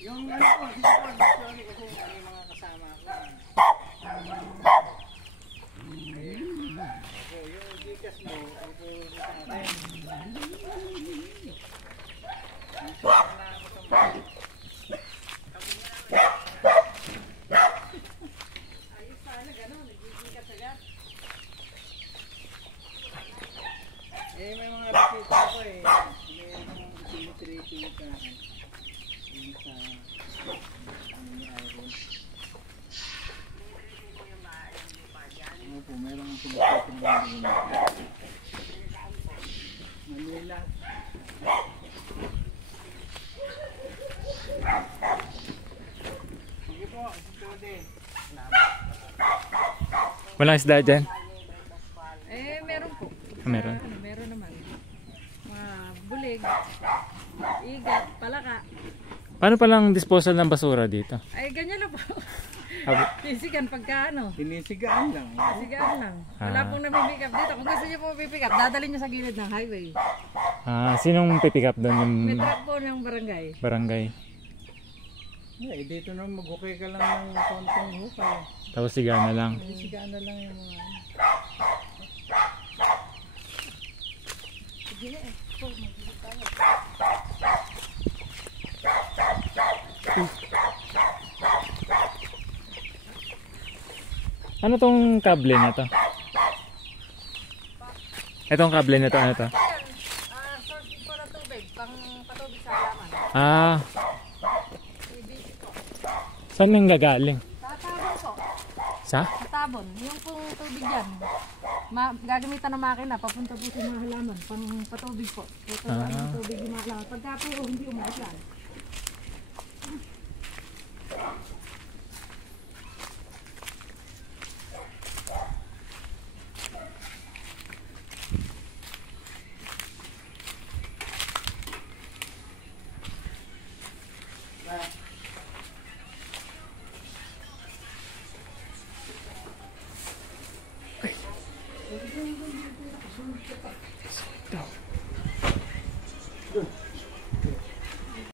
Yung ano po, dito po, sorry kasi may mga kasama ko. So, yung gigas mo, ang pupunta natin. Ayos sana gano'n, naggigigas agad. Eh, may mga bisita ko eh. May mga sinitriting ka. Yung sa ni Iron. Opo, meron ang sinitriting na Manila. Sige po, pwede. Walang isda dyan? Eh, meron po. Meron. Meron naman. Mga bulig, igat, palaka. Paano palang disposal ng basura dito? Ay, ganyan lang po. Ah, Sisigan pagka ano. Sinisigaan lang. Sisigaan lang. Wala pong nami-pick up dito. Kung gusto niyo po pick up, dadalhin niyo sa gilid ng highway. sinong pipick up doon? Yung May truck po ng barangay. barangay. Eh, dito na mag-okay ka lang ng kontong hukay. Tapos siga na lang. Sinisigaan na lang yung mga Sige na eh. Po, mag-isip tayo. Ano tong kable na to? Itong kable na to, ano to? Source po ng tubig, pang patubig sa halaman. PVC po. Saan nang gagaling? Tatabon po. Sa? Tatabon. Yung pong tubig yan. Gagamitan ng makina, papunta po sa mga halaman. Pang patubig po. Ito ang tubig yung mga halaman. Pagka po hindi umuulan.